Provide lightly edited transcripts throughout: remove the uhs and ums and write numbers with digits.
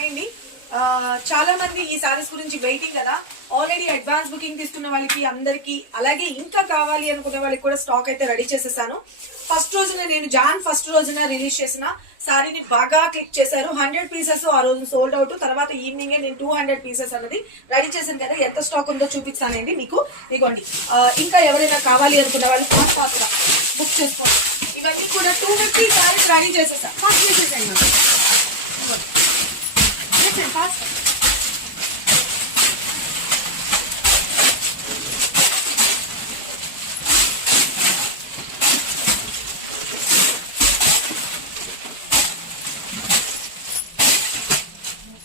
Hi అండి. చాలా మంది ఈ సారీస్ గురించి వెయిటింగ్ కదా. ఆల్రెడీ అడ్వాన్స్ బుకింగ్ తీసుకున్న వాళ్ళకి అందరికి, అలాగే ఇంకా కావాలి అనుకునే వాళ్ళకి కూడా స్టాక్ అయితే రెడీ చేసేసాను. ఫస్ట్ రోజున నేను జాన్ ఫస్ట్ రోజున రిలీజ్ చేసిన సారీని బాగా క్లిక్ చేశారు. 100 పీసెస్ ఆ రోజు సోల్డ్ అవుట్. తర్వాత ఈవినింగ్ నేను 200 పీసెస్ అనేది రెడీ చేశాను కదా. ఎంత స్టాక్ ఉందో చూపిస్తానండి మీకు. ఇదిగోండి, ఇంకా ఎవరైనా కావాలి అనుకున్న వాళ్ళు ఫాస్ట్ గా బుక్ చేసుకోండి. ఇవన్నీ కూడా 250 సారీస్ రెడీ చేసేసా. ఫాస్ట్ చేసేసాను. ఫాస్ట్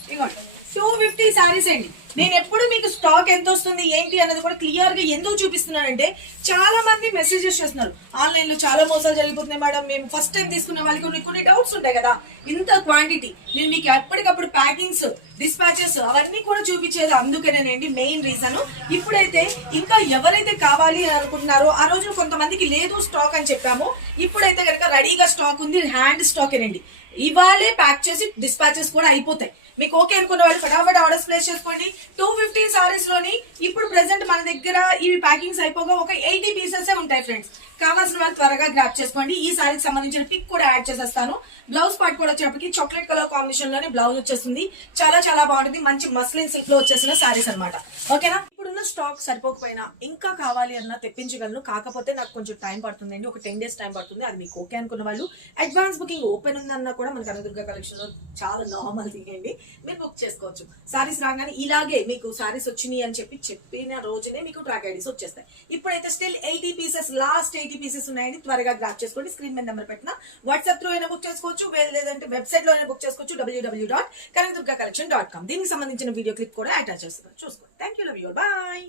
ఇదిగోండి 250 సారీస్ అండి. నేను ఎప్పుడు మీకు స్టాక్ ఎంత వస్తుంది ఏంటి అన్నది కూడా క్లియర్ గా ఎందుకు చూపిస్తున్నానంటే, చాలా మంది మెసేజెస్ చేస్తున్నారు, ఆన్లైన్ లో చాలా మోసాలు జరిగిపోతున్నాయి మేడం, మేము ఫస్ట్ టైం తీసుకున్న వాళ్ళకి కొన్ని డౌట్స్ ఉంటాయి కదా. ఇంత క్వాంటిటీ నేను మీకు ఎప్పటికప్పుడు ప్యాకింగ్స్, డిస్పాచెస్ అవన్నీ కూడా చూపించేది అందుకేనేనండి మెయిన్ రీజన్. ఇప్పుడైతే ఇంకా ఎవరైతే కావాలి అని అనుకుంటున్నారో, ఆ రోజు కొంతమందికి లేదు స్టాక్ అని చెప్పాము, ఇప్పుడైతే కనుక రెడీగా స్టాక్ ఉంది. హ్యాండ్ స్టాక్ ఏనండి. ఇవాళే ప్యాక్ చేసి డిస్పాచెస్ కూడా అయిపోతాయి. మీకు ఓకే అనుకున్న వాళ్ళు ఫటాఫట్ ఆర్డర్స్ ప్లేస్ చేసుకోండి. 250 సారీస్ లోని ఇప్పుడు ప్రెసెంట్ మన దగ్గర ఇవి ప్యాకింగ్స్ అయిపోగా ఒక 80 పీసెస్ ఉంటాయి ఫ్రెండ్స్. కావాల్సిన వాళ్ళు త్వరగా గ్రాప్ చేసుకోండి. ఈ సారీకి సంబంధించిన పిక్ కూడా యాడ్ చేసేస్తాను. బ్లౌజ్ పార్ట్ కూడా వచ్చేప్పటికి చాక్లెట్ కలర్ కాంబినేషన్ లోనే బ్లౌజ్ వచ్చేస్తుంది. చాలా చాలా బాగుంటుంది. మంచి మస్లిన్ సిల్క్ లో వచ్చేసిన సారీస్ అనమాట. ఓకేనా. ఇప్పుడున్న స్టాక్ సరిపోకపోయినా ఇంకా కావాలి అన్నా తెప్పించగలను. కాకపోతే నాకు కొంచెం టైం పడుతుందండి. ఒక 10 days టైం పడుతుంది. అది మీకు ఓకే అనుకున్న వాళ్ళు అడ్వాన్స్ బుకింగ్ ఓపెన్ ఉందన్నా కూడా మన కనకదుర్గ కలెక్షన్ లో చాలా నార్మల్ తీయండి, మీరు బుక్ చేసుకోవచ్చు. సారీస్ రాగానే ఇలాగే మీకు సారీస్ వచ్చినాయి అని చెప్పిన రోజునే మీకు ట్రాక్ ఐడీస్ వచ్చేస్తాయి. ఇప్పుడైతే స్టిల్ 80 పీసెస్, లాస్ట్ 80 పీసెస్ ఉన్నాయండి. త్వరగా గ్రాప్ చేసుకోండి. స్క్రీన్ మీద నెంబర్ పెట్టిన వాట్సాప్ త్రూ అయినా బుక్ చేసుకోవచ్చు, లేదంటే వెబ్సైట్ లో అయినా బుక్ చేసుకోవచ్చు. www.kanakdurgacollection.com. దీనికి సంబంధించిన వీడియో క్లిప్ కూడా అటాచ్ చేస్తాను, చూసుకోండి. Thank you, love you, bye.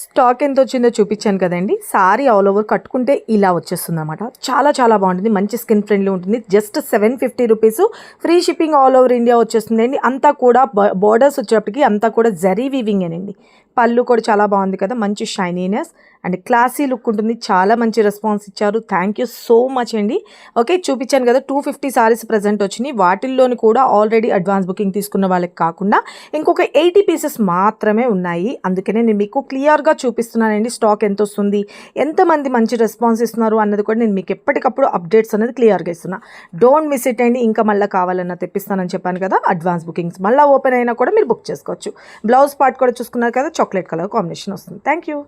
Stock ఎంత వచ్చిందో చూపించాను కదండి. సారీ ఆల్ ఓవర్ కట్టుకుంటే ఇలా వచ్చేస్తుంది అనమాట. చాలా చాలా బాగుంటుంది. మంచి స్కిన్ ఫ్రెండ్లీ ఉంటుంది. Just 750 rupees. Free shipping all over India వచ్చేస్తుందండి. అంతా కూడా బోర్డర్స్ వచ్చేటప్పటికి అంతా కూడా జరీ వీవింగేనండి. పళ్ళు కూడా చాలా బాగుంది కదా. మంచి షైనీనెస్ అండ్ క్లాసీ లుక్ ఉంటుంది. చాలా మంచి రెస్పాన్స్ ఇచ్చారు. థ్యాంక్ యూ సో మచ్ అండి. ఓకే, చూపించాను కదా 250 సారీస్ ప్రజెంట్ వచ్చినాయి. వాటిల్లోని కూడా ఆల్రెడీ అడ్వాన్స్ బుకింగ్ తీసుకున్న వాళ్ళకి కాకుండా ఇంకొక 80 పీసెస్ మాత్రమే ఉన్నాయి. అందుకనే నేను మీకు క్లియర్గా చూపిస్తున్నానండి స్టాక్ ఎంత వస్తుంది, ఎంతమంది మంచి రెస్పాన్స్ ఇస్తున్నారు అన్నది కూడా నేను మీకు ఎప్పటికప్పుడు అప్డేట్స్ అనేది క్లియర్గా ఇస్తున్నా. డోంట్ మిస్ ఇట్ అండి. ఇంకా మళ్ళీ కావాలన్నా తెప్పిస్తానని చెప్పాను కదా. అడ్వాన్స్ బుకింగ్స్ మళ్ళీ ఓపెన్ అయినా కూడా మీరు బుక్ చేసుకోవచ్చు. బ్లౌజ్ పార్ట్ కూడా చూసుకున్నారు కదా, చాక్లెట్ కలర్ కాంబినేషన్ వస్తుంది. Thank you.